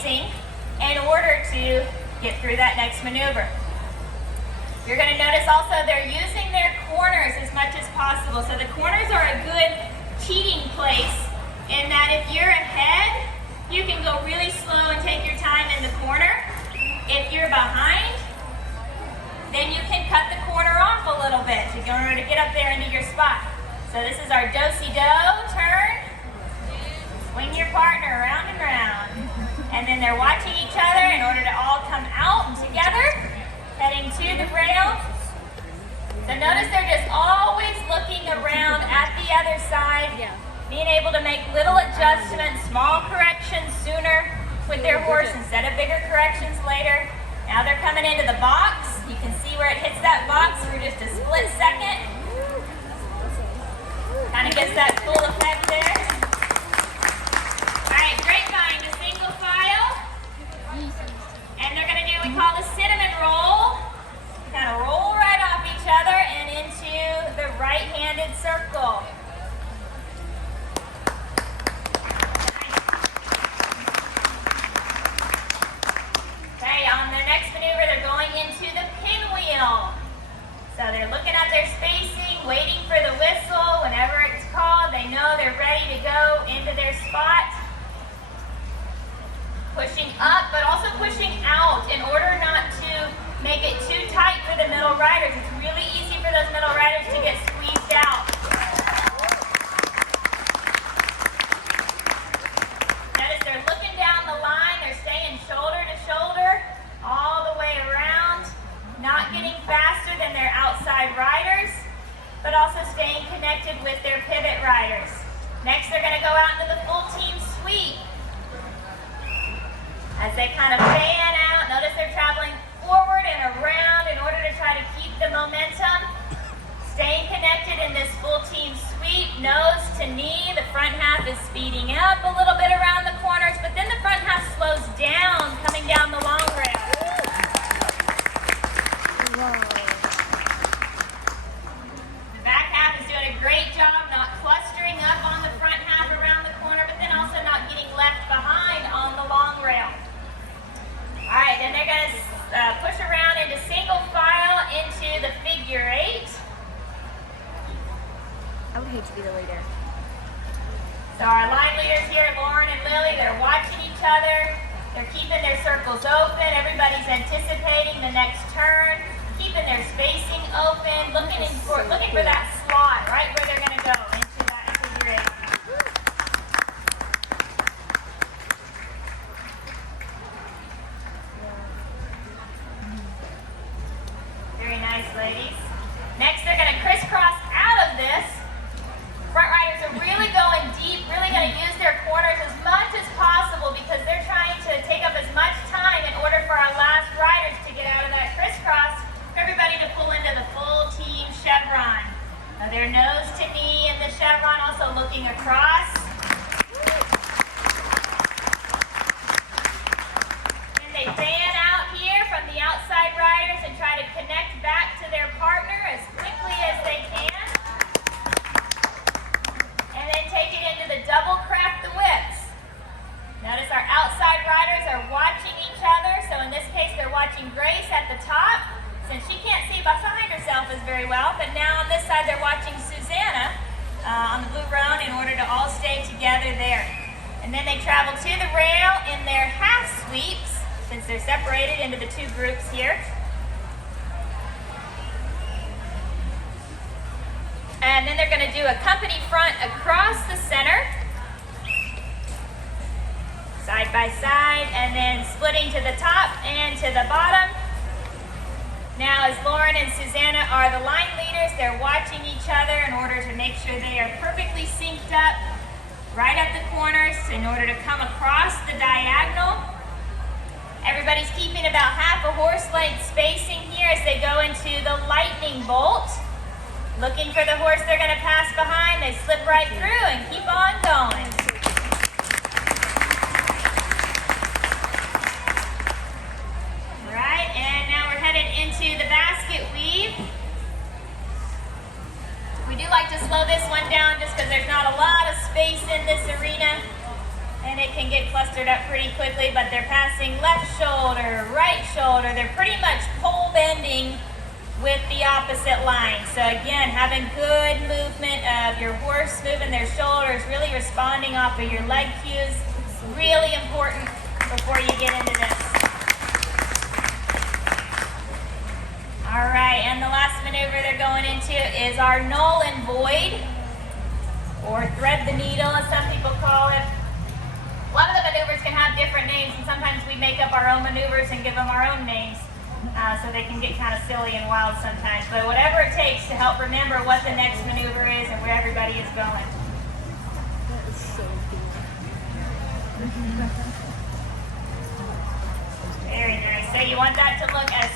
spacing in order to get through that next maneuver. You're going to notice also they're using their corners as much as possible. So the corners are a good cheating place in that if you're ahead, you can go really slow and take your time in the corner. If you're behind, then you can cut the corner off a little bit in order to get up there into your spot. So this is our do-si-do turn. Swing your partner around and round. And then they're watching each other in order to all come out together, heading to the rail. So notice they're just always looking around at the other side, being able to make little adjustments, small corrections sooner with their horse instead of bigger corrections later. Now they're coming into the box. You can see where it hits that box for just a split second. Kind of gets that full effect there. All right, grapevine to single file. And they're going to do what we call the cinnamon roll. Kind of roll right off each other and into the right-handed circle. Okay, on their next maneuver, they're going into the pinwheel. So they're looking at their spacing, waiting for the whistle. Whenever it's called, they know they're ready to go into their spot. Pushing up, but also pushing out in order not to make it too tight for the middle riders. It's really easy for those middle riders to get squeezed out. Notice they're looking down the line. They're staying shoulder to shoulder all the way around. Not getting faster than their outside riders, but also staying connected with their pivot riders. Next, they're going to go out into the full team sweep. As they kind of fan out, notice they're traveling forward and around in order to try to keep the momentum. Staying connected in this full team sweep, nose to knee. The front half is speeding up a little bit around the corners, but then the front half slows down coming down the long rail. The back half is doing a great job not clustering up on the front half around the corner, but then also not getting left behind on the long rail. All right, then they're going to push around into single file into the figure 8. I would hate to be the leader. So our line leaders here, Lauren and Lily, they're watching each other. They're keeping their circles open. Everybody's anticipating the next turn, keeping their spacing open, looking for that slot right where they're going to go into that figure 8. Very nice, ladies. Next, they're going to crisscross out of this. Front riders are really going deep, really going to use their corners as much as possible because they're trying to take up as much time in order for our last riders to get out of that crisscross, for everybody to pull into the full team chevron. Now their nose to knee and the chevron also looking across. Then they fan out here from the outside riders and try to connect back to their partner as quickly as they can. And then take it into the double crack the whips. Notice our outside riders are watching each other. So in this case, they're watching Grace at the top, since she can't see behind herself as very well. But now on this side, they're watching Susanna on the blue roan in order to all stay together there. And then they travel to the rail in their half sweeps, since they're separated into the two groups here. And then they're going to do a company front across the center, side by side, and then splitting to the top and to the bottom. Now, as Lauren and Susanna are the line leaders, they're watching each other in order to make sure they are perfectly synced up right at the corners in order to come across the diagonal. Everybody's keeping about half a horse length spacing here as they go into the lightning bolt. Looking for the horse they're going to pass behind, they slip right through and keep on going. All right, and now we're headed into the basket weave. We do like to slow this one down just because there's not a lot of space in this arena and it can get clustered clustered up pretty quickly, but they're passing left shoulder, right shoulder. They're pretty much pole bending with the opposite line. So again, having good movement of your horse moving their shoulders, really responding off of your leg cues. Really important before you get into this. All right, and the last maneuver they're going into is our null and void, or thread the needle as some people call it. A lot of the maneuvers can have different names, and sometimes we make up our own maneuvers and give them our own names, so they can get kind of silly and wild sometimes. But whatever it takes to help remember what the next maneuver is and where everybody is going. That is so cool. Very nice. So you want that to look as